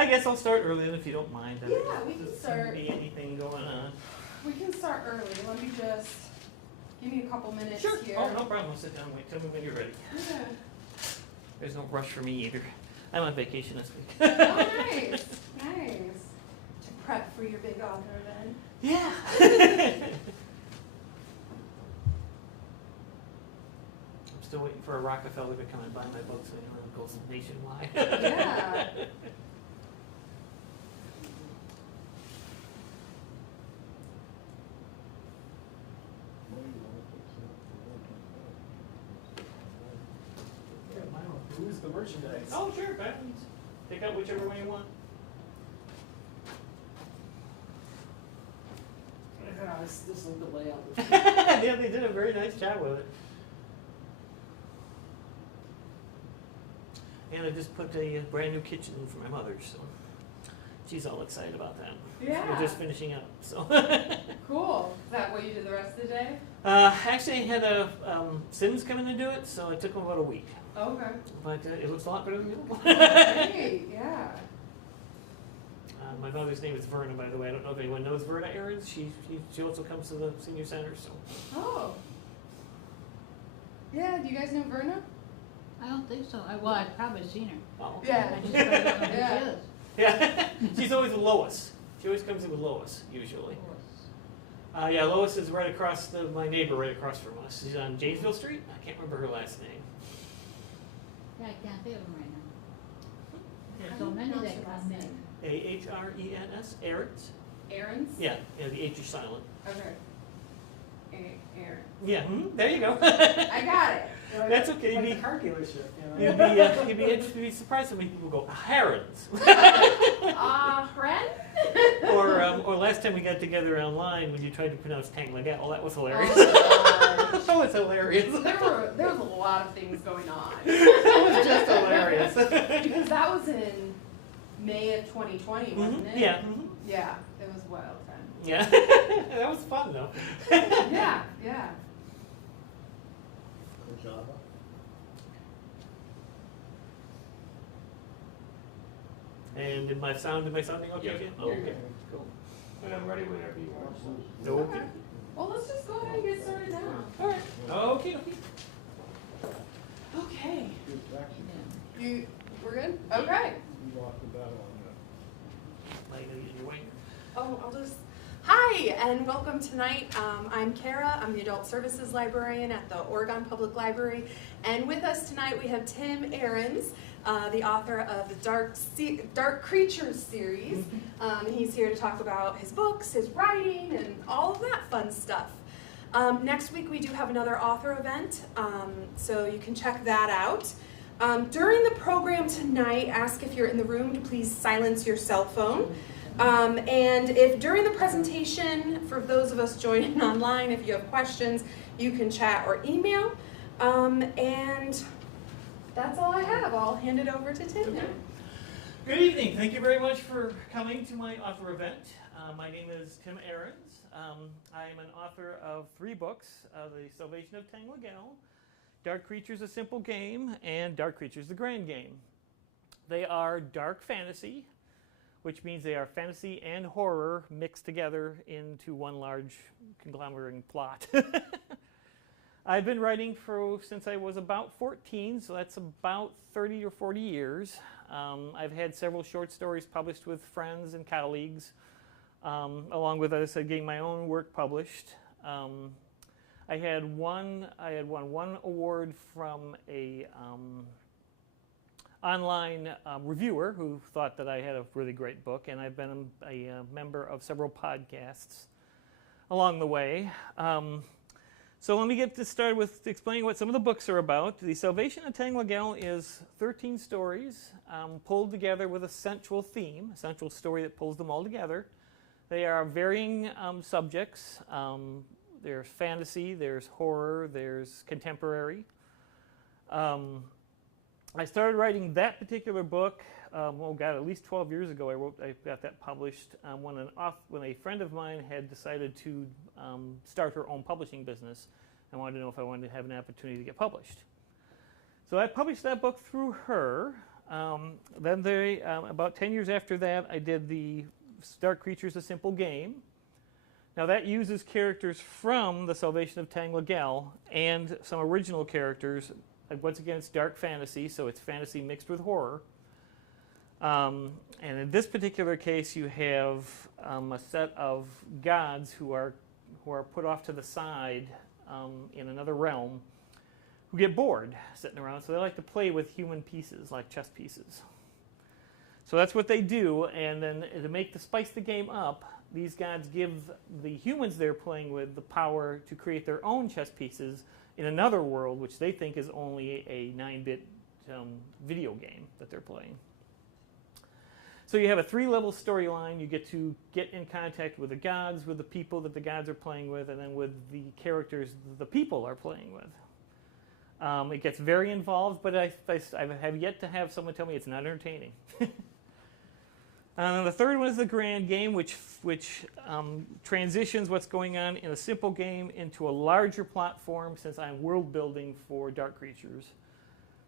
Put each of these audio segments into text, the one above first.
I guess I'll start early then if you don't mind. Yeah, we can start. There be anything going on. We can start early. Let me just give me a couple minutes Sure. here. Oh, no problem. I'll sit down and wait. Tell me when you're ready. Yeah. There's no rush for me either. I'm on vacation this week. Oh, nice. Nice. To prep for your big author event. Yeah. I'm still waiting for a Rockefeller to come and buy my books. I know it goes nationwide. Yeah. Who's the merchandise? Oh, sure. Backwards. Pick out whichever one you want. This is the layout. Yeah, they did a very nice job with it. And I just put a brand new kitchen in for my mother, so she's all excited about that. Yeah. We're just finishing up, so. Cool. Is that what you did the rest of the day? Actually, I had Sims come in to do it, so it took them about a week. Okay. But it looks a lot better than the old one. Great. Yeah. My mother's name is Verna, by the way. I don't know if anyone knows Verna Ahrens. She also comes to the senior center, so. Oh. Yeah. Do you guys know Verna? I don't think so. I've probably seen her. Oh. Yeah. I just don't know who Yeah. she is. Yeah, she's always with Lois. She always comes in with Lois, usually. Yeah, Lois is right across my neighbor, right across from us. She's on Janesville Street. I can't remember her last name. Yeah, I can't think of them right now. There's so How do you many pronounce that your last come in. name? Ahrens, Ahrens. Ahrens? Yeah, the H is silent. Okay. Aaron. Yeah, there you go. I got it. That's okay. Like the car dealership, you You'd know? be surprised how many people go Ahrens. Ren? Or last time we got together online when you tried to pronounce Tanlegalle. Oh, that was hilarious. Oh, That was hilarious. there was a lot of things going on. That was just hilarious. Because that was in May of 2020, wasn't it? Yeah. Yeah, it was wild then. Yeah. That was fun though. Yeah, yeah. Java. And am I sounding okay? Yeah. again? Oh, okay. Cool. And I'm ready whenever you want. Okay. Well, let's just go ahead and get started now. All right. Okay. Okay. We're good? Okay. You walk the battle on Like in your way. Oh, I'll just. Hi, and welcome tonight. I'm Kara. I'm the Adult Services Librarian at the Oregon Public Library. And with us tonight we have Tim Ahrens, the author of the Dark Creatures series. He's here to talk about his books, his writing, and all of that fun stuff. Next week we do have another author event, so you can check that out. During the program tonight, ask if you're in the room to please silence your cell phone. And if during the presentation, for those of us joining online, if you have questions, you can chat or email. And that's all I have. I'll hand it over to Tim now. Good evening. Thank you very much for coming to my author event. My name is Tim Ahrens. I am an author of 3 books, The Salvation of Tanlegalle, Dark Creatures, A Simple Game, and Dark Creatures, The Grand Game. They are dark fantasy, which means they are fantasy and horror mixed together into one large conglomerating plot. I've been writing since I was about 14, so that's about 30 or 40 years. I've had several short stories published with friends and colleagues, along with, as I said, getting my own work published. I had won one award from a online reviewer who thought that I had a really great book, and I've been a member of several podcasts along the way. So let me get this started with explaining what some of the books are about. The Salvation of Tanlegalle is 13 stories pulled together with a central theme, a central story that pulls them all together. They are varying subjects. There's fantasy, there's horror, there's contemporary. I started writing that particular book, at least 12 years ago. I got that published when a friend of mine had decided to start her own publishing business. I wanted to know if I wanted to have an opportunity to get published. So I published that book through her. Then about 10 years after that, I did the Dark Creatures, A Simple Game. Now that uses characters from the Salvation of Tanlegalle and some original characters. Once again, it's dark fantasy, so it's fantasy mixed with horror. And in this particular case, you have a set of gods who are put off to the side in another realm, who get bored sitting around, so they like to play with human pieces, like chess pieces. So that's what they do, and then to spice the game up, these gods give the humans they're playing with the power to create their own chess pieces in another world, which they think is only a 9-bit video game that they're playing. So you have a 3-level storyline. You get to get in contact with the gods, with the people that the gods are playing with, and then with the characters the people are playing with. It gets very involved, but I have yet to have someone tell me it's not entertaining. The third one is the grand game, which transitions what's going on in a simple game into a larger platform, since I'm world building for Dark Creatures.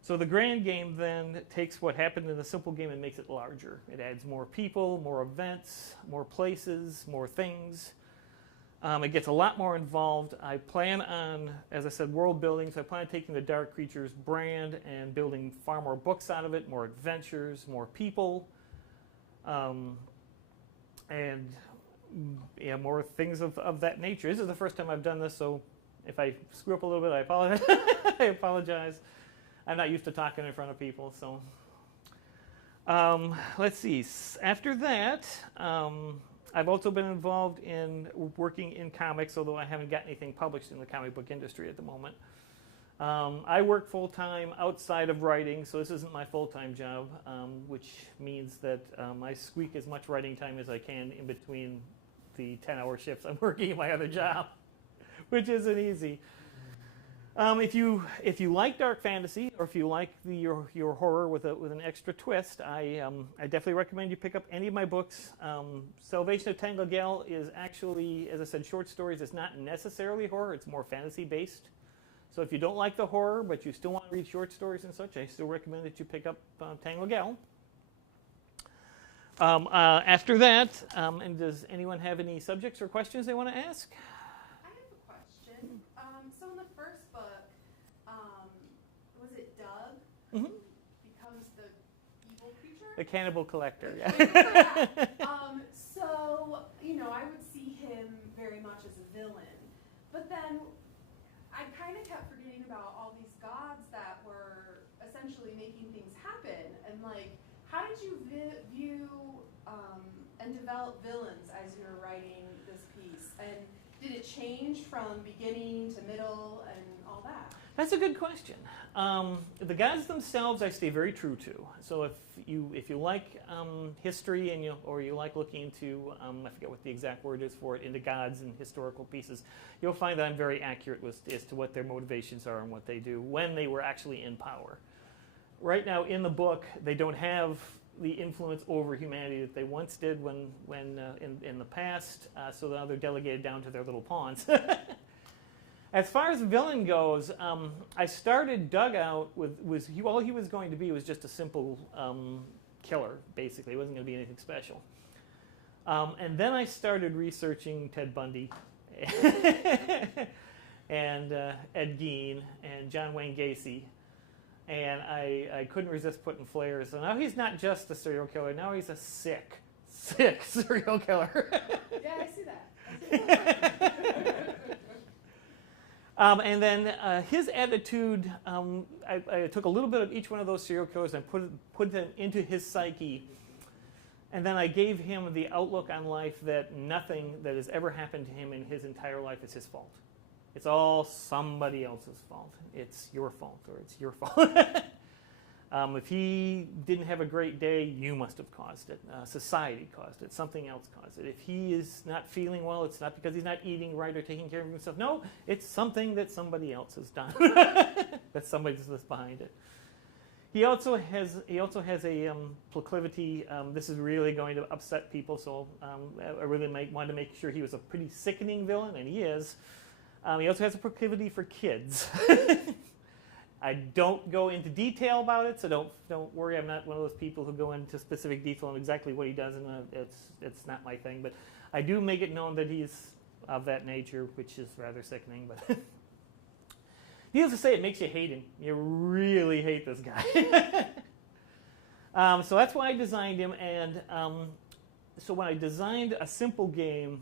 So the grand game then takes what happened in the simple game and makes it larger. It adds more people, more events, more places, more things. It gets a lot more involved. I plan on, as I said, world building, so I plan on taking the Dark Creatures brand and building far more books out of it, more adventures, more people, and yeah, more things of that nature. This is the first time I've done this, so if I screw up a little bit, I apologize. I apologize. I'm not used to talking in front of people, so. Let's see. After that, I've also been involved in working in comics, although I haven't got anything published in the comic book industry at the moment. I work full-time outside of writing, so this isn't my full-time job, which means that I squeak as much writing time as I can in between the 10-hour shifts I'm working at my other job, which isn't easy. If you like dark fantasy, or if you like your horror with an extra twist, I definitely recommend you pick up any of my books. Salvation of Tanlegalle is actually, as I said, short stories. It's not necessarily horror; it's more fantasy based. So if you don't like the horror, but you still want to read short stories and such, I still recommend that you pick up Tanlegalle. After that, and does anyone have any subjects or questions they want to ask? I have a question. So in the first book, was it Doug becomes the evil creature? The Cannibal Collector, yeah. So, I would see him very much as a villain. But then I kind of kept forgetting about all these gods that were essentially making things happen. And, how did you view and develop villains as you were writing this piece? And did it change from beginning to middle and all that? That's a good question. The gods themselves I stay very true to. So if you like history and you like looking into I forget what the exact word is for it, into gods and historical pieces, you'll find that I'm very accurate as to what their motivations are and what they do when they were actually in power. Right now in the book, they don't have the influence over humanity that they once did when in the past, so now they're delegated down to their little pawns. As far as villain goes, I started Doug out all he was going to be was just a simple killer, basically. It wasn't going to be anything special. And then I started researching Ted Bundy and Ed Gein and John Wayne Gacy. And I couldn't resist putting flares. So now he's not just a serial killer. Now he's a sick serial killer. Yeah, I see that. And then his attitude, I took a little bit of each one of those serial killers and put them into his psyche. And then I gave him the outlook on life that nothing that has ever happened to him in his entire life is his fault. It's all somebody else's fault. It's your fault, or it's your fault. If he didn't have a great day, you must have caused it. Society caused it. Something else caused it. If he is not feeling well, it's not because he's not eating right or taking care of himself. No, it's something that somebody else has done. That somebody that's behind it. He also has a proclivity. This is really going to upset people, so I really wanted to make sure he was a pretty sickening villain, and he is. He also has a proclivity for kids. I don't go into detail about it, so don't worry. I'm not one of those people who go into specific detail on exactly what he does, and it's not my thing. But I do make it known that he's of that nature, which is rather sickening. But needless to say, it makes you hate him. You really hate this guy. So that's why I designed him, and so when I designed a simple game,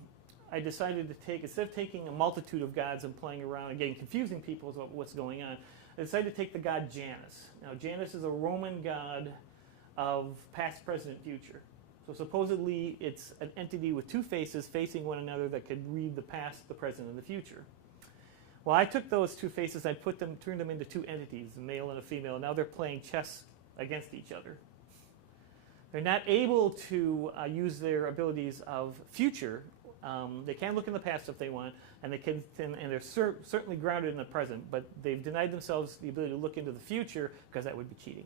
I decided to take, instead of taking a multitude of gods and playing around and getting confusing people about what's going on, I decided to take the god Janus. Now, Janus is a Roman god of past, present, future. So supposedly, it's an entity with two faces facing one another that could read the past, the present, and the future. Well, I took those two faces, I turned them into two entities, a male and a female. Now they're playing chess against each other. They're not able to use their abilities of future. They can look in the past if they want, and they're certainly grounded in the present, but they've denied themselves the ability to look into the future because that would be cheating.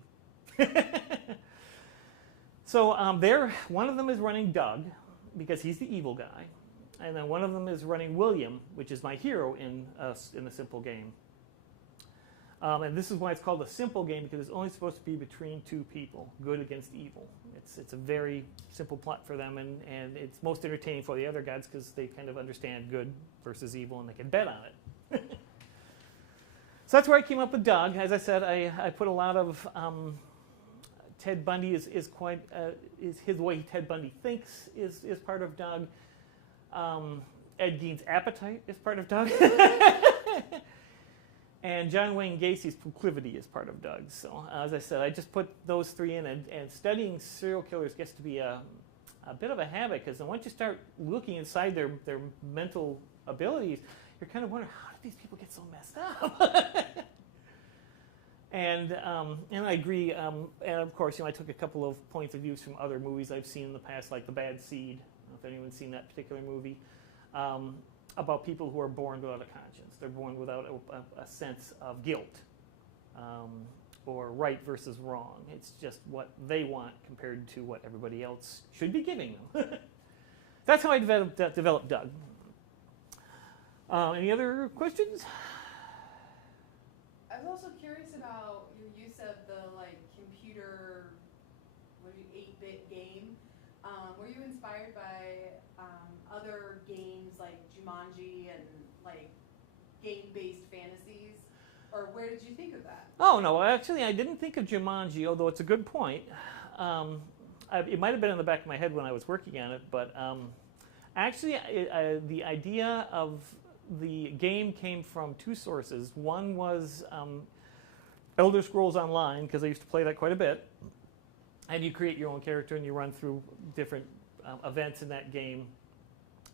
So one of them is running Doug because he's the evil guy, and then one of them is running William, which is my hero in the simple game. And this is why it's called a simple game, because it's only supposed to be between two people, good against evil. It's a very simple plot for them, and it's most entertaining for the other gods because they kind of understand good versus evil, and they can bet on it. So that's where I came up with Doug. As I said, I put a lot of Ted Bundy is his way Ted Bundy thinks is part of Doug. Ed Gein's appetite is part of Doug. And John Wayne Gacy's proclivity is part of Doug. So, as I said, I just put those three in, and studying serial killers gets to be a bit of a habit, because once you start looking inside their mental abilities, you're kind of wondering, how did these people get so messed up? And I agree. And of course, I took a couple of points of views from other movies I've seen in the past, like The Bad Seed. I don't know if anyone's seen that particular movie. About people who are born without a conscience. They're born without a sense of guilt or right versus wrong. It's just what they want compared to what everybody else should be giving them. That's how I developed Doug. Any other questions? I was also curious about your use of the computer, 8-bit game. Were you inspired by other games like Jumanji and game-based fantasies, or where did you think of that? Oh no, actually I didn't think of Jumanji, although it's a good point. It might have been in the back of my head when I was working on it, but actually the idea of the game came from two sources. One was Elder Scrolls Online, because I used to play that quite a bit, and you create your own character and you run through different events in that game.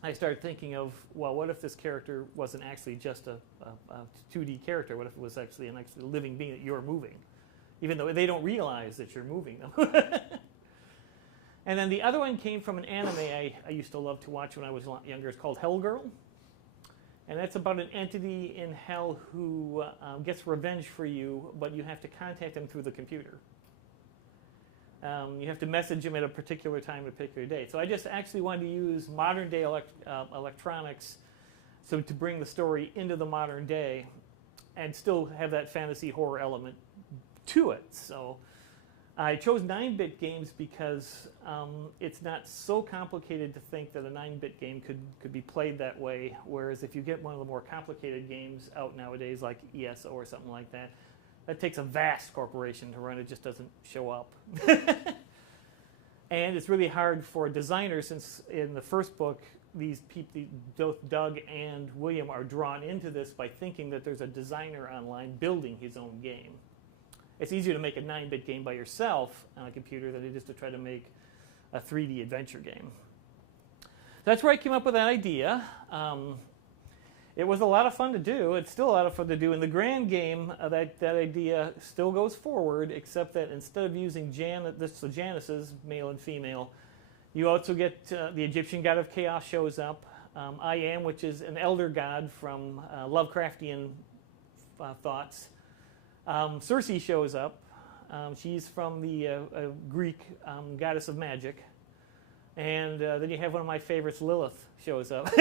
I started thinking of, well, what if this character wasn't actually just a 2D character? What if it was actually a living being that you're moving, even though they don't realize that you're moving them? And then the other one came from an anime I used to love to watch when I was a lot younger. It's called Hell Girl. And that's about an entity in hell who gets revenge for you, but you have to contact them through the computer. You have to message them at a particular time, a particular date. So I just actually wanted to use modern-day electronics to bring the story into the modern day and still have that fantasy horror element to it. So I chose 9-bit games because it's not so complicated to think that a 9-bit game could be played that way, whereas if you get one of the more complicated games out nowadays, like ESO or something like that, that takes a vast corporation to run. It just doesn't show up. And it's really hard for a designer, since in the first book, both Doug and William are drawn into this by thinking that there's a designer online building his own game. It's easier to make a 9-bit game by yourself on a computer than it is to try to make a 3D adventure game. That's where I came up with that idea. It was a lot of fun to do. It's still a lot of fun to do. In the grand game, that idea still goes forward, except that instead of using Janus's, male and female, you also get the Egyptian god of chaos shows up. I Am, which is an elder god from Lovecraftian thoughts. Circe shows up. She's from the Greek goddess of magic. And then you have one of my favorites, Lilith, shows up.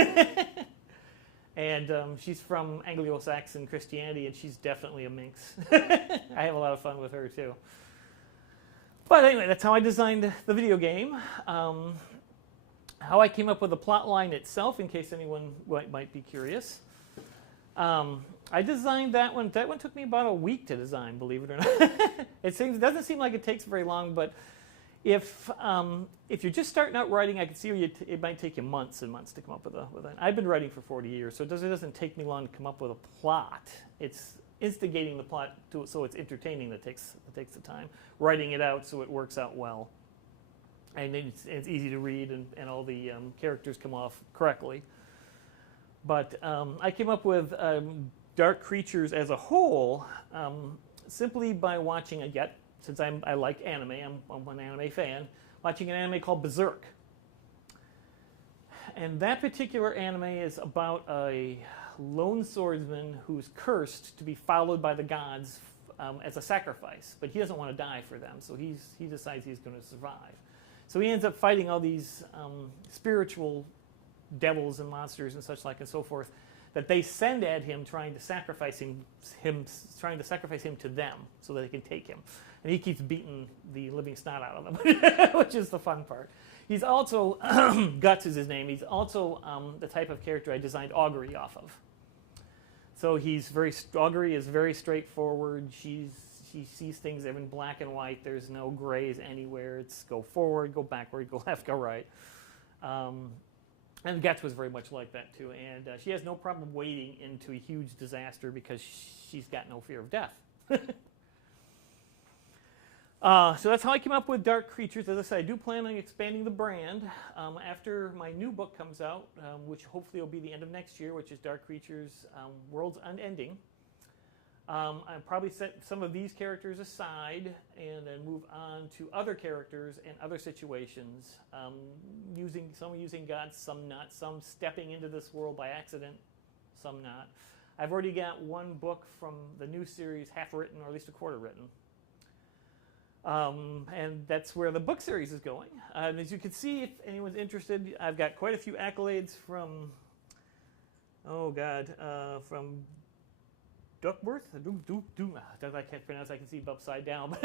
And she's from Anglo-Saxon Christianity, and she's definitely a minx. I have a lot of fun with her, too. But anyway, that's how I designed the video game. How I came up with the plot line itself, in case anyone might be curious. I designed that one. That one took me about a week to design, believe it or not. It doesn't seem like it takes very long, but if you're just starting out writing, I can see it might take you months and months to come up with an. I've been writing for 40 years, so it doesn't take me long to come up with a plot. It's instigating the plot so it's entertaining that takes the time. Writing it out so it works out well. And it's easy to read, and all the characters come off correctly. But I came up with Dark Creatures as a whole simply by watching since I like anime, I'm an anime fan, watching an anime called Berserk. And that particular anime is about a lone swordsman who's cursed to be followed by the gods as a sacrifice. But he doesn't want to die for them, so he decides he's going to survive. So he ends up fighting all these spiritual devils and monsters and such like and so forth that they send at him, trying to sacrifice him to them so that they can take him. And he keeps beating the living snot out of them, which is the fun part. He's also Guts is his name. He's also the type of character I designed Augury off of. So Augury is very straightforward. She sees things in black and white. There's no grays anywhere. It's go forward, go backward, go left, go right. And Guts was very much like that too. And she has no problem wading into a huge disaster because she's got no fear of death. So that's how I came up with Dark Creatures. As I said, I do plan on expanding the brand after my new book comes out, which hopefully will be the end of next year, which is Dark Creatures, Worlds Unending. I'll probably set some of these characters aside and then move on to other characters and other situations, some using gods, some not, some stepping into this world by accident, some not. I've already got one book from the new series half written, or at least a quarter written. And that's where the book series is going. And as you can see, if anyone's interested, I've got quite a few accolades from, from Duckworth? I can't pronounce, I can see upside down.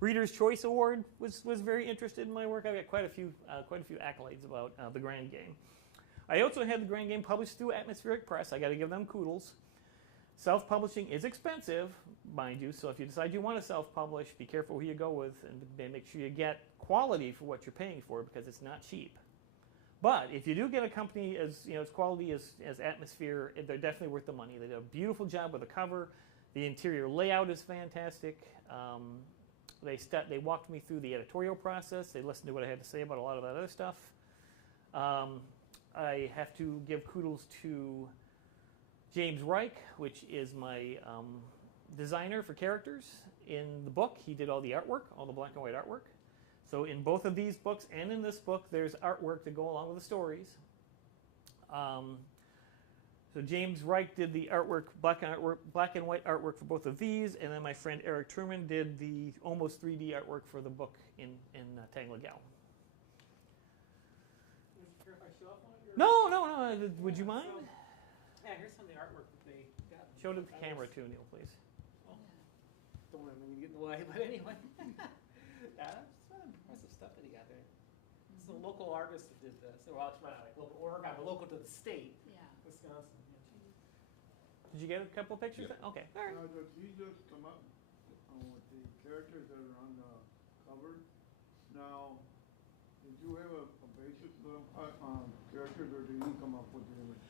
Reader's Choice Award was very interested in my work. I've got quite a few accolades about the Grand Game. I also had the Grand Game published through Atmospheric Press. I got to give them kudos. Self-publishing is expensive, mind you, so if you decide you want to self-publish, be careful who you go with and make sure you get quality for what you're paying for, because it's not cheap. But if you do get a company as quality as Atmosphere, they're definitely worth the money. They did a beautiful job with the cover. The interior layout is fantastic. They walked me through the editorial process. They listened to what I had to say about a lot of that other stuff. I have to give kudos to James Reich, which is my designer for characters in the book. He did all the artwork, all the black and white artwork. So in both of these books and in this book, there's artwork to go along with the stories. So James Reich did the artwork, black and white artwork for both of these, and then my friend Eric Truman did the almost 3D artwork for the book in Tanlegalle. If I show off one of your No. Would you mind? Yeah, here's some of the artwork that they got. Show it to the camera too, Neil, please. Don't want to get in the way, but anyway. That's some impressive stuff that he got there. It's a local artist that did this. Well, it's not like local Oregon, but local to the state, Yeah. Wisconsin. Did you get a couple pictures? Yeah. Okay. All right. Does he just come up with the characters that are on the cover? Now, did you have a basis for characters, or did you come up with the image?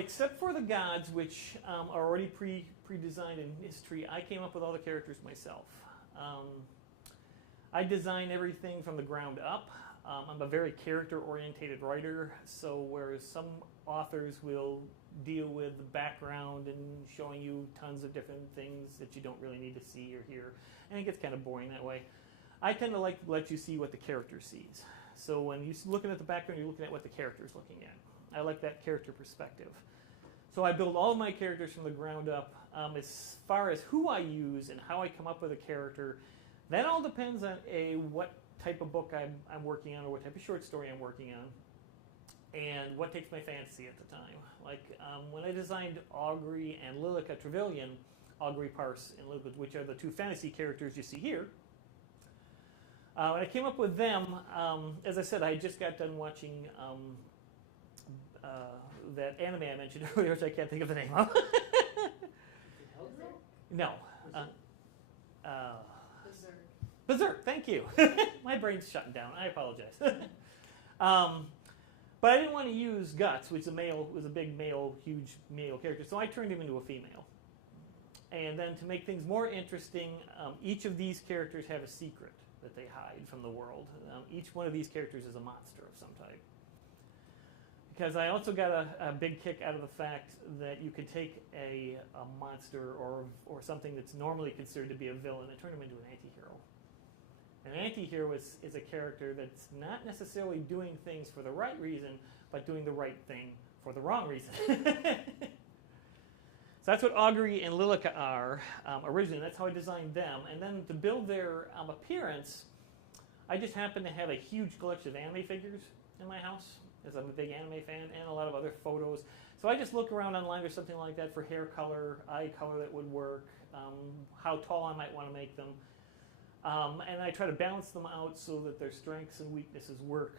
Except for the gods, which are already pre-designed in history, I came up with all the characters myself. I design everything from the ground up. I'm a very character-orientated writer, so whereas some authors will deal with the background and showing you tons of different things that you don't really need to see or hear, and it gets kind of boring that way. I tend to like to let you see what the character sees. So when you're looking at the background, you're looking at what the character's looking at. I like that character perspective. So I build all of my characters from the ground up. As far as who I use and how I come up with a character, that all depends on what type of book I'm working on or what type of short story I'm working and what takes my fancy at the time. Like when I designed Augury and Lilica Trevelyan, Augury Parse and Lilica, which are the two fantasy characters you see here. When I came up with them, as I said, I just got done watching that anime I mentioned earlier, which I can't think of the name of. No. Berserk, thank you. My brain's shutting down. I apologize. But I didn't want to use Guts, which was a big male, huge male character, so I turned him into a female. And then to make things more interesting, each of these characters have a secret that they hide from the world. Each one of these characters is a monster of some type. Because I also got a big kick out of the fact that you could take a monster or something that's normally considered to be a villain and turn him into an anti-hero. An anti-hero is a character that's not necessarily doing things for the right reason, but doing the right thing for the wrong reason. So that's what Augury and Lilica are originally. That's how I designed them. And then to build their appearance, I just happen to have a huge collection of anime figures in my house, because I'm a big anime fan, and a lot of other photos. So I just look around online or something like that for hair color, eye color that would work, how tall I might want to make them. And I try to balance them out so that their strengths and weaknesses work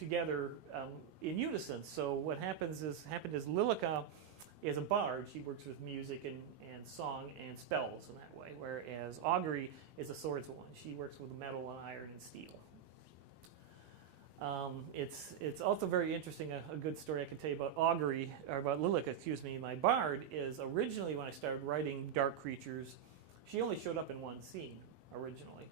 together in unison. So what happened is Lilica is a bard. She works with music and song and spells in that way, whereas Augury is a swordswoman. She works with metal and iron and steel. It's also very interesting, a good story I can tell you about Augury, or about Lilica, excuse me. My bard is originally, when I started writing dark creatures, she only showed up in one scene originally.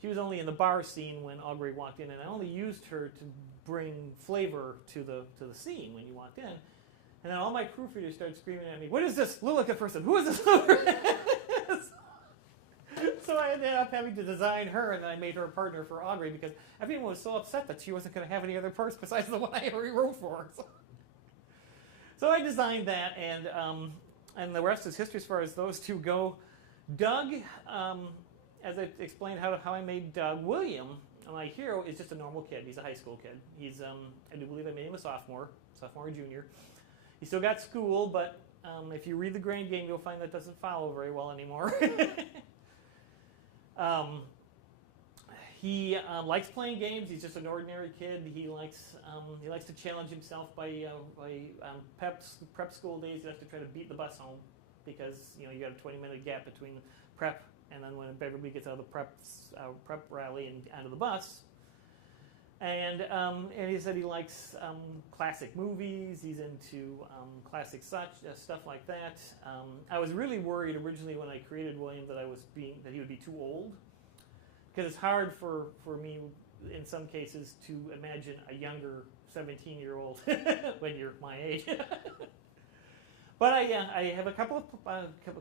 She was only in the bar scene when Augury walked in, and I only used her to bring flavor to the scene when you walked in. And then all my proofreaders started screaming at me, "What is this Lilica person? Who is this?" So I ended up having to design her, and then I made her a partner for Augury because everyone was so upset that she wasn't going to have any other parts besides the one I already wrote for her. So I designed that, and the rest is history as far as those two go. Doug, as I explained how I made Doug, William, my hero, is just a normal kid. He's a high school kid. He's, I do believe I made him a sophomore or junior. He still got school, but if you read the Grand Game, you'll find that doesn't follow very well anymore. He likes playing games. He's just an ordinary kid. He likes to challenge himself by prep school days. He likes to try to beat the bus home because you got a 20-minute gap between prep and then when everybody gets out of the prep rally and onto the bus. And he said he likes classic movies. He's into classic stuff like that. I was really worried originally when I created William that he would be too old, because it's hard for me in some cases to imagine a younger 17-year-old when you're my age. But I have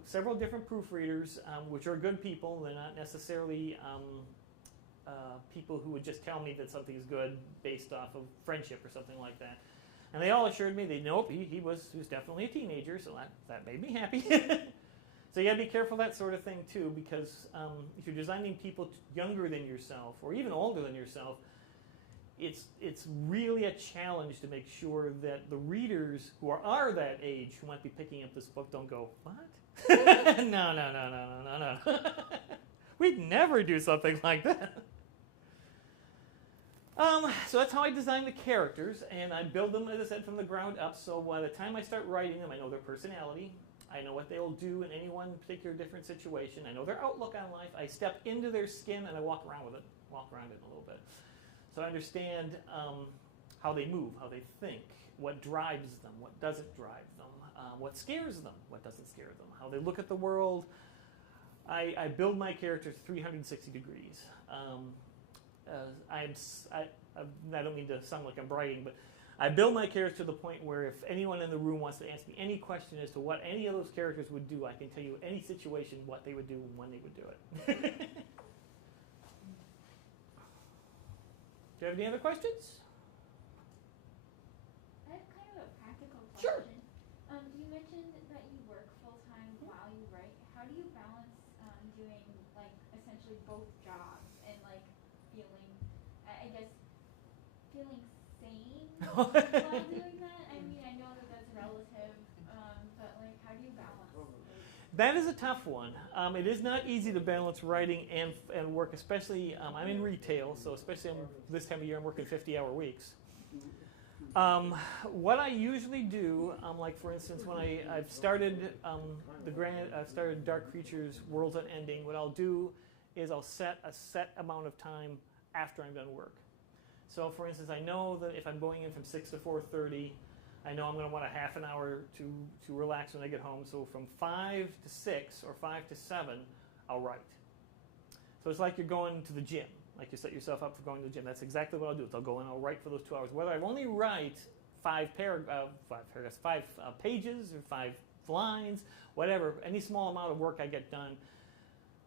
several different proofreaders, which are good people. They're not necessarily people who would just tell me that something is good based off of friendship or something like that. And they all assured me he was definitely a teenager, so that made me happy. So you got to be careful of that sort of thing too, because if you're designing people younger than yourself or even older than yourself, it's really a challenge to make sure that the readers who are that age who might be picking up this book don't go, "What? No. We'd never do something like that." So that's how I design the characters, and I build them, as I said, from the ground up. So by the time I start writing them, I know their personality. I know what they'll do in any one particular different situation. I know their outlook on life. I step into their skin and I walk around it a little bit. So I understand how they move, how they think, what drives them, what doesn't drive them, what scares them, what doesn't scare them, how they look at the world. I build my characters 360 degrees. I don't mean to sound like I'm bragging, but I build my characters to the point where if anyone in the room wants to ask me any question as to what any of those characters would do, I can tell you any situation what they would do and when they would do it. Do you have any other questions? I have kind of a practical Sure. question. You mentioned that you work full-time while you write. How do you balance doing, like, essentially both jobs and, like, feeling, I guess, feeling sane while doing that? I mean, I know that that's relative, but like, how do you balance? That is a tough one. It is not easy to balance writing and work, especially, I'm in retail, so especially this time of year I'm working 50-hour weeks. What I usually do, like for instance, when I've started I've started Dark Creatures, Worlds Unending, what I'll do is I'll set a set amount of time after I'm done work. So for instance, I know that if I'm going in from 6 to 4:30, I know I'm going to want a half an hour to relax when I get home. So from 5 to 6 or 5 to 7, I'll write. So it's like you're going to the gym. Like you set yourself up for going to the gym. That's exactly what I'll do. I'll go in, I'll write for those 2 hours. Whether I only write 5 pages or 5 lines, whatever, any small amount of work I get done,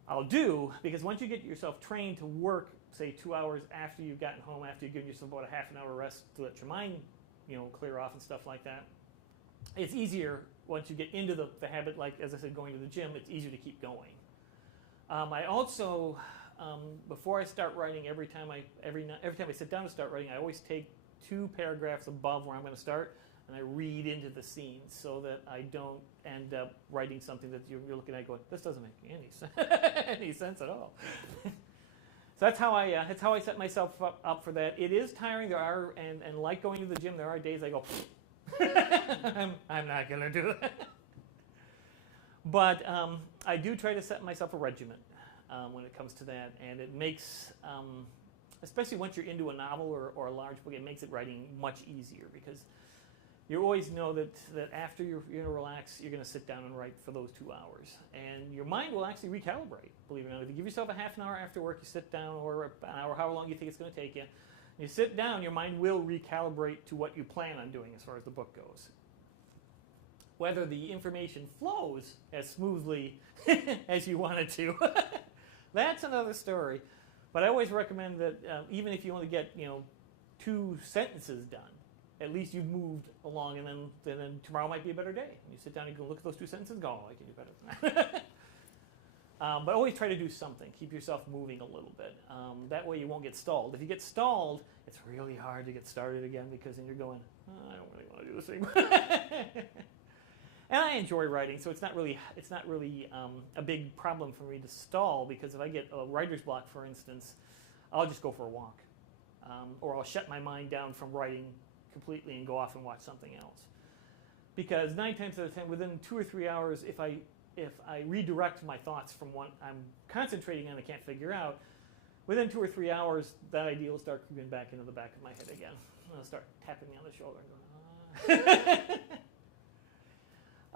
I'll do, because once you get yourself trained to work, say 2 hours after you've gotten home, after you've given yourself about a half an hour rest to let your mind, clear off and stuff like that, it's easier once you get into the habit, like as I said, going to the gym, it's easier to keep going. I also, before I start writing, every time I sit down to start writing, I always take 2 paragraphs above where I'm going to start, and I read into the scene so that I don't end up writing something that you're looking at going, this doesn't make any sense at all. So that's how I set myself up for that. It is tiring. There are, and like going to the gym, there are days I go, I'm not going to do that. But I do try to set myself a regimen when it comes to that, and it makes, especially once you're into a novel or a large book, it makes it writing much easier, because you always know that after you're going to relax, you're going to sit down and write for those 2 hours. And your mind will actually recalibrate, believe it or not. If you give yourself a half an hour after work, you sit down, or an hour, however long you think it's going to take you, you sit down, your mind will recalibrate to what you plan on doing as far as the book goes. Whether the information flows as smoothly as you want it to, that's another story. But I always recommend that even if you only get 2 sentences done, at least you've moved along, and then tomorrow might be a better day. You sit down and you can look at those 2 sentences and go, oh, I can do better than that. But always try to do something. Keep yourself moving a little bit. That way you won't get stalled. If you get stalled, it's really hard to get started again, because then you're going, oh, I don't really want to do this anymore. And I enjoy writing, so it's not really a big problem for me to stall, because if I get a writer's block, for instance, I'll just go for a walk. Or I'll shut my mind down from writing completely and go off and watch something else. Because 9 times out of 10, within 2 or 3 hours, if I redirect my thoughts from what I'm concentrating on and I can't figure out, within 2 or 3 hours, that idea will start creeping back into the back of my head again. I'll start tapping me on the shoulder and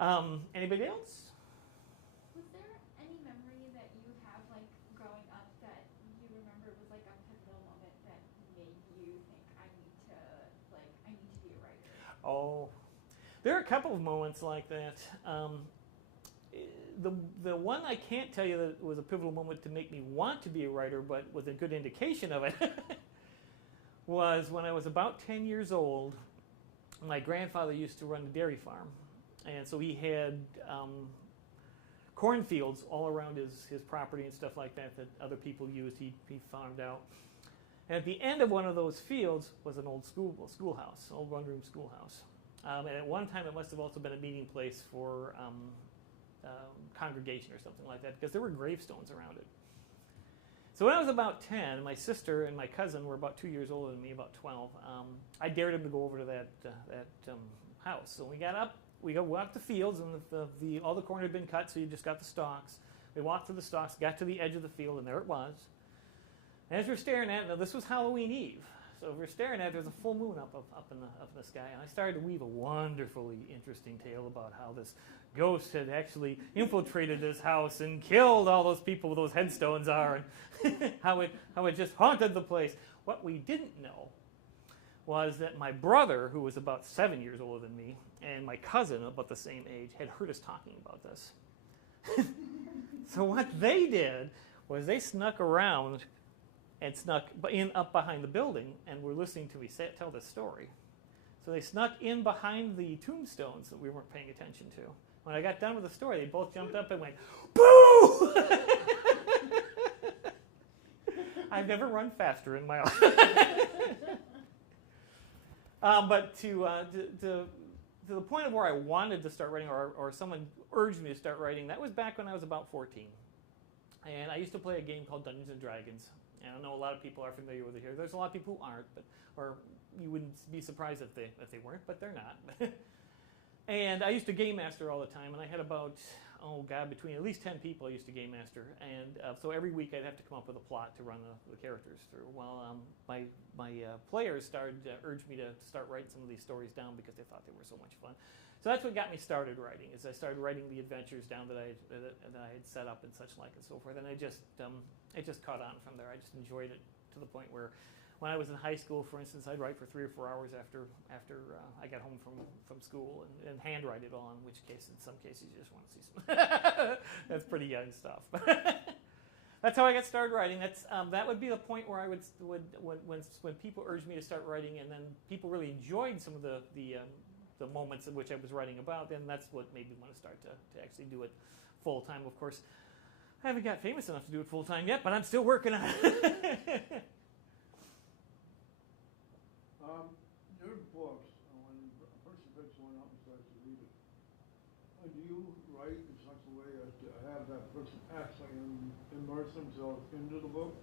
going, anybody else? Was there any memory that you have, like, growing up that you remember was like a pivotal moment that made you think, I need to be a writer? Oh, there are a couple of moments like that. The one I can't tell you that was a pivotal moment to make me want to be a writer, but was a good indication of it, was when I was about 10 years old. My grandfather used to run a dairy farm, and so he had cornfields all around his property and stuff like that other people used. He farmed out. And at the end of one of those fields was an old schoolhouse, old one-room schoolhouse. And at one time it must have also been a meeting place for congregation or something like that, because there were gravestones around it. So when I was about 10, my sister and my cousin were about 2 years older than me, about 12. I dared him to go over to that house. So we got up, we walked the fields, and all the corn had been cut, so you just got the stalks. We walked through the stalks, got to the edge of the field, and there it was. And as we're staring at it, now this was Halloween Eve, so we're staring at it, there's a full moon up in the sky, and I started to weave a wonderfully interesting tale about how this ghost had actually infiltrated this house and killed all those people where those headstones are, and how it just haunted the place. What we didn't know was that my brother, who was about 7 years older than me, and my cousin, about the same age, had heard us talking about this. So what they did was they snuck around and snuck up behind the building, and were listening to me tell this story. So they snuck in behind the tombstones that we weren't paying attention to. When I got done with the story, they both jumped up and went, "Boo!" I've never run faster in my life. But to the point of where I wanted to start writing, or someone urged me to start writing, that was back when I was about 14. And I used to play a game called Dungeons and Dragons. And I know a lot of people are familiar with it here. There's a lot of people who aren't, or you wouldn't be surprised if they weren't, but they're not. And I used to game master all the time, and I had about, between at least 10 people I used to game master. And so every week I'd have to come up with a plot to run the characters through. Well, my players urged me to start writing some of these stories down because they thought they were so much fun. So that's what got me started writing. Is I started writing the adventures down that I had set up and such like and so forth. And it just caught on from there. I just enjoyed it to the point where, when I was in high school, for instance, I'd write for 3 or 4 hours after I got home from school and handwrite it all. In which case, in some cases, you just want to see some. That's pretty young stuff. That's how I got started writing. That would be the point where I would when people urged me to start writing, and then people really enjoyed some of the moments in which I was writing about. Then that's what made me want to start to actually do it full time. Of course, I haven't got famous enough to do it full time yet, but I'm still working on it. Your books, when a person picks one up and starts to read it, do you write in such a way as to have that person actually immerse themselves into the book?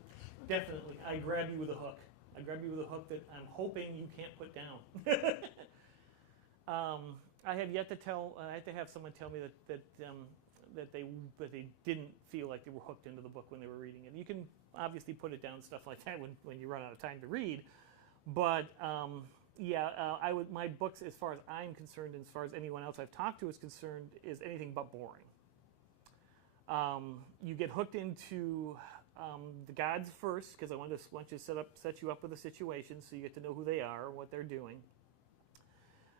Definitely. I grab you with a hook. I grab you with a hook that I'm hoping you can't put down. I have yet to I had to have someone tell me that they didn't feel like they were hooked into the book when they were reading it. You can obviously put it down and stuff like that when you run out of time to read, but my books, as far as I'm concerned, and as far as anyone else I've talked to is concerned, is anything but boring. You get hooked into the gods first, because I want to set you up with a situation so you get to know who they are, what they're doing.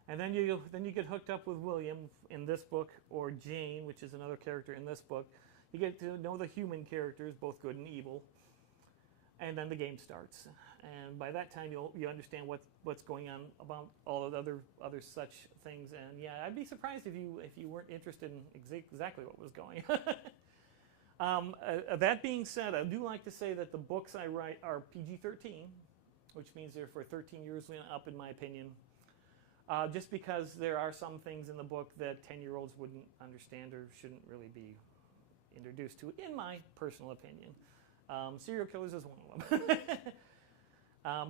And then you get hooked up with William in this book, or Jane, which is another character in this book. You get to know the human characters, both good and evil. And then the game starts. And by that time, you understand what's going on about all of the other such things. And yeah, I'd be surprised if you weren't interested in exactly what was going on. That being said, I do like to say that the books I write are PG-13, which means they're for 13 years and up, in my opinion. Just because there are some things in the book that 10-year-olds wouldn't understand or shouldn't really be introduced to, in my personal opinion. Serial killers is one of them.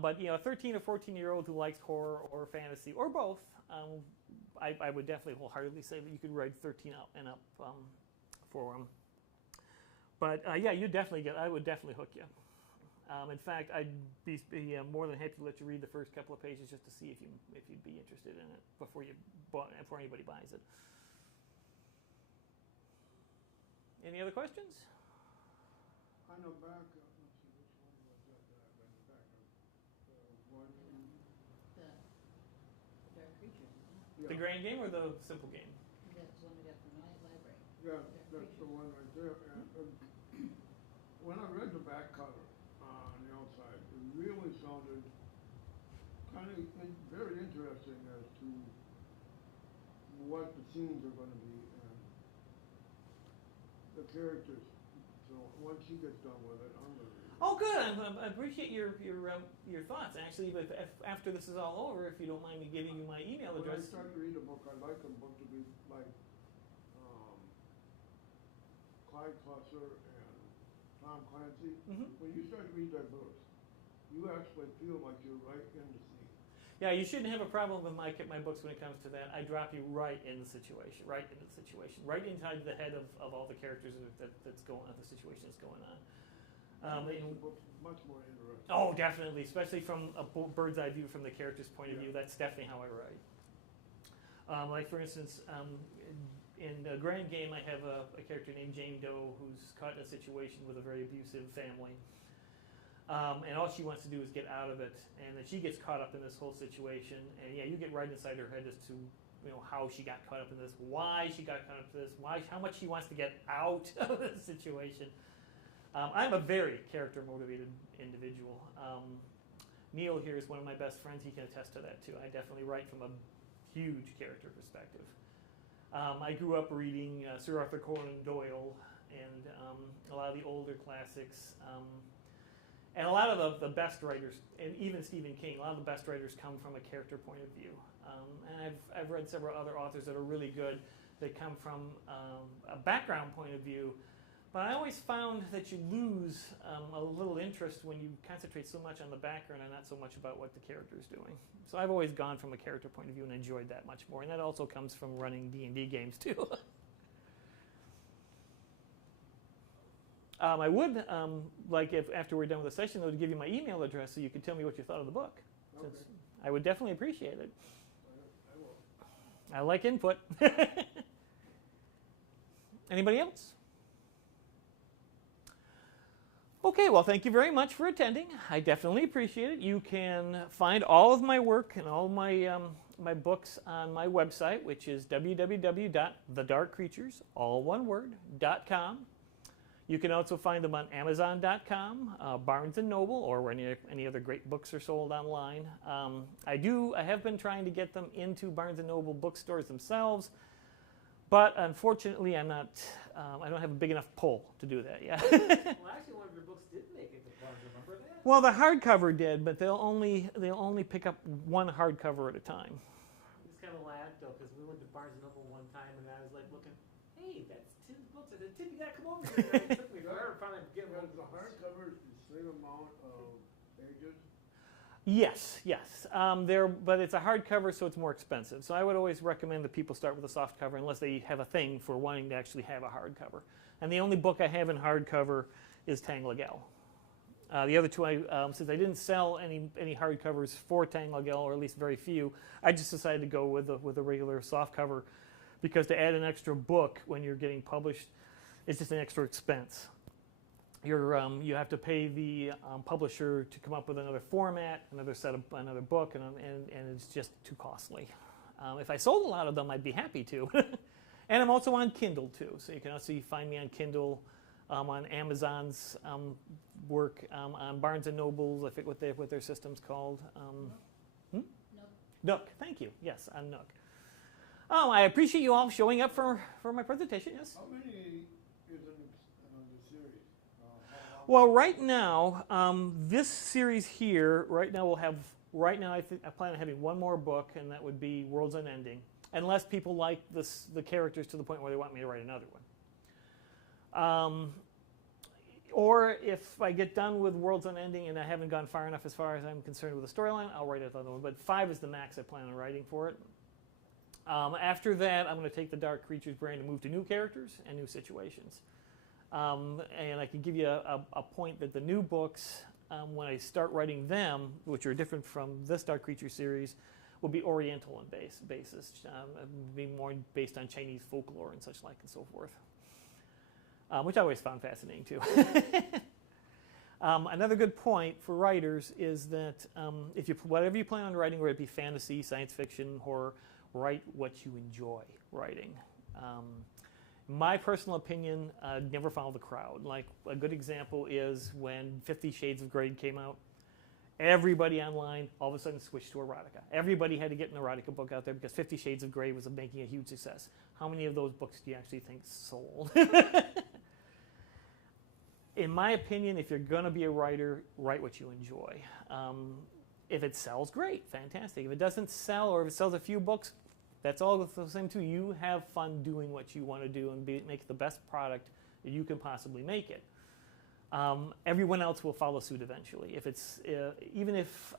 But a 13 or 14-year-old who likes horror or fantasy or both, I would definitely wholeheartedly say that you could write 13 and up for them. But I would definitely hook you. In fact, I'd be more than happy to let you read the first couple of pages just to see if you'd be interested in it before anybody buys it. Any other questions? On the back, let's see, which one was that I read the back of? One. The Dark Creatures, isn't it? Yeah. The grand game or the simple game? That's one we got from the library. Yeah, Dark that's the Creatures. one right there. And when I read the back cover on the outside, it really sounded kind of very interesting as to what the scenes are going to be and the characters. So once he gets done with it, I'm going to read it. Oh, good. I appreciate your thoughts. Actually, but after this is all over, if you don't mind me giving you my email When I address. start to read a book, I like a book to be like Clyde Clusser and Tom Clancy. Mm-hmm. When you start to read their books, you actually feel like you're right in the scene. Yeah, you shouldn't have a problem with my books when it comes to that. I drop you right in the situation, right inside the head of all the characters that's going on, the situation that's going on. That makes the book much more interesting. Oh, definitely, especially from a bird's eye view from the character's point of view. That's definitely how I write. Like for instance, in the Grand Game, I have a character named Jane Doe who's caught in a situation with a very abusive family. And all she wants to do is get out of it, and then she gets caught up in this whole situation. And yeah, you get right inside her head as to how she got caught up in this, why she got caught up in this, how much she wants to get out of the situation. I'm a very character motivated individual. Neil here is one of my best friends. He can attest to that too. I definitely write from a huge character perspective. I grew up reading Sir Arthur Conan Doyle and a lot of the older classics. And a lot of the best writers, and even Stephen King, a lot of the best writers come from a character point of view. And I've read several other authors that are really good. They come from a background point of view. But I always found that you lose a little interest when you concentrate so much on the background and not so much about what the character is doing. So I've always gone from a character point of view and enjoyed that much more. And that also comes from running D&D games too. I would like if after we're done with the session, though, to give you my email address so you could tell me what you thought of the book. Okay. I would definitely appreciate it. I will. I like input. Anybody else? Okay, well, thank you very much for attending. I definitely appreciate it. You can find all of my work and all my my books on my website, which is www.thedarkcreatures, all one word, .com. You can also find them on Amazon.com, Barnes & Noble, or where any other great books are sold online. I have been trying to get them into Barnes & Noble bookstores themselves, but unfortunately I don't have a big enough pull to do that yet. Well, actually, one of your books did make it to Barnes. Remember that? Well, the hardcover did, but they'll only pick up one hardcover at a time. I just kind of laughed though, because we went to Barnes & Noble one time, and I was like looking, hey, that's Tim's books. I said, Tim, you gotta come over here. And it took me forever to finally get one. Is the hardcover the same amount of pages? Yes. But it's a hardcover, so it's more expensive. So I would always recommend that people start with a soft cover unless they have a thing for wanting to actually have a hardcover. And the only book I have in hardcover is Tanlegalle. The other two, since I didn't sell any hardcovers for Tanlegalle, or at least very few, I just decided to go with a regular soft cover, because to add an extra book when you're getting published, it's just an extra expense. You have to pay the publisher to come up with another format, another book, and it's just too costly. If I sold a lot of them, I'd be happy to. And I'm also on Kindle too, so you can also find me on Kindle, on Amazon's work, on Barnes and Noble's. I forget what their system's called. Nook. Thank you. Yes, on Nook. I appreciate you all showing up for my presentation. Yes. How many is in the series? Well, right now, this series here, right now I plan on having one more book, and that would be Worlds Unending, unless people like the characters to the point where they want me to write another one. Or if I get done with Worlds Unending and I haven't gone far enough as far as I'm concerned with the storyline, I'll write another one. But 5 is the max I plan on writing for it. After that, I'm going to take the Dark Creatures brand and move to new characters and new situations. And I can give you a point that the new books, when I start writing them, which are different from this Dark Creature series, will be Oriental in basis, be more based on Chinese folklore and such like and so forth, which I always found fascinating too. Another good point for writers is that whatever you plan on writing, whether it be fantasy, science fiction, horror, write what you enjoy writing. My personal opinion, never follow the crowd. Like a good example is when 50 Shades of Grey came out. Everybody online all of a sudden switched to erotica. Everybody had to get an erotica book out there because 50 Shades of Grey was making a huge success. How many of those books do you actually think sold? In my opinion, if you're going to be a writer, write what you enjoy. If it sells, great, fantastic. If it doesn't sell, or if it sells a few books, that's all the same too. You have fun doing what you want to do and make the best product that you can possibly make it. Everyone else will follow suit eventually. If it's even if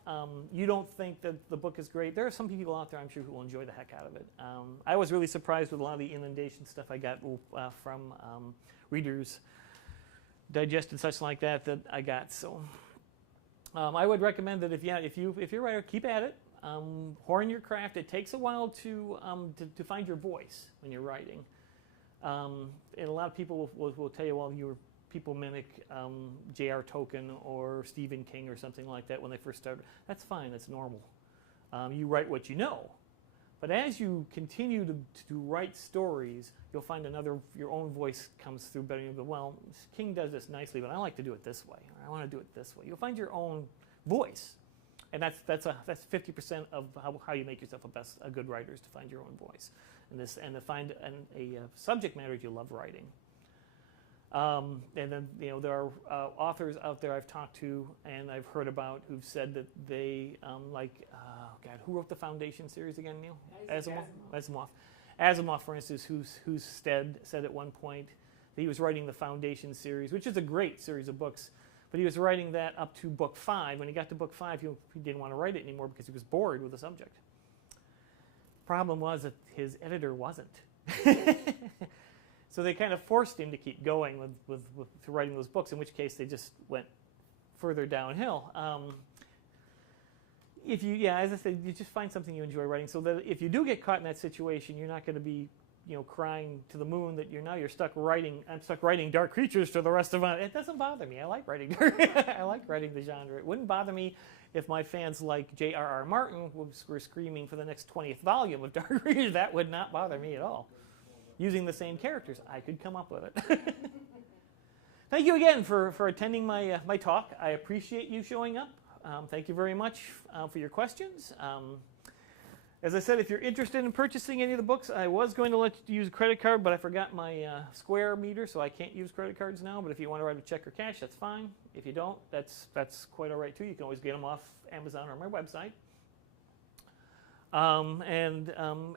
you don't think that the book is great, there are some people out there I'm sure who will enjoy the heck out of it. I was really surprised with a lot of the inundation stuff I got from Readers Digest and such like that I got. So I would recommend that if you're a writer, keep at it. Hone your craft. It takes a while to find your voice when you're writing. And a lot of people will tell you, well, people mimic J.R. Tolkien or Stephen King or something like that when they first started. That's fine. That's normal. You write what you know. But as you continue to write stories, you'll find your own voice comes through better. You go, well, King does this nicely, but I like to do it this way. Or I want to do it this way. You'll find your own voice. And that's 50% of how you make yourself a good writer, is to find your own voice, and to find a subject matter you love writing. And then, there are authors out there I've talked to and I've heard about who've said that they who wrote the Foundation series again, Neil? Asimov, for instance, who's said at one point that he was writing the Foundation series, which is a great series of books, but he was writing that up to book 5. When he got to book 5, he didn't want to write it anymore because he was bored with the subject. Problem was that his editor wasn't. So they kind of forced him to keep going with writing those books, in which case they just went further downhill. As I said, you just find something you enjoy writing, so that if you do get caught in that situation, you're not going to be, crying to the moon that you're stuck writing. I'm stuck writing dark creatures for the rest of my. It doesn't bother me. I like writing. I like writing the genre. It wouldn't bother me if my fans like J.R.R. Martin were screaming for the next 20th volume of dark creatures. That would not bother me at all. Using the same characters, I could come up with it. Thank you again for attending my talk. I appreciate you showing up. Thank you very much for your questions. As I said, if you're interested in purchasing any of the books, I was going to let you use a credit card, but I forgot my Square meter, so I can't use credit cards now. But if you want to write a check or cash, that's fine. If you don't, that's quite all right too. You can always get them off Amazon or my website.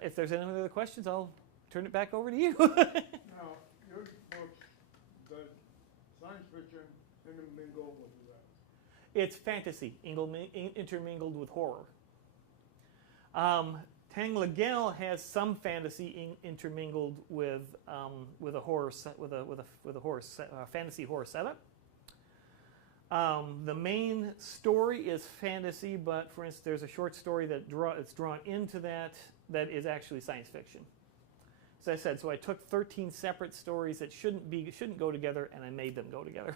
If there's any other questions, I'll turn it back over to you. Now, your books, the science fiction intermingle with the rest. It's fantasy intermingled with horror. Tanlegalle has some fantasy intermingled with a horror fantasy horror setup. The main story is fantasy, but for instance, there's a short story that's drawn into that is actually science fiction. As I said, so I took 13 separate stories that shouldn't go together, and I made them go together.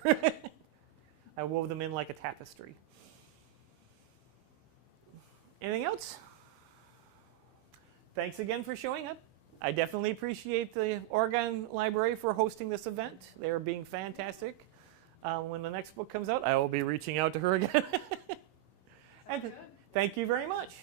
I wove them in like a tapestry. Anything else? Thanks again for showing up. I definitely appreciate the Oregon Library for hosting this event. They are being fantastic. When the next book comes out, I will be reaching out to her again. And thank you very much.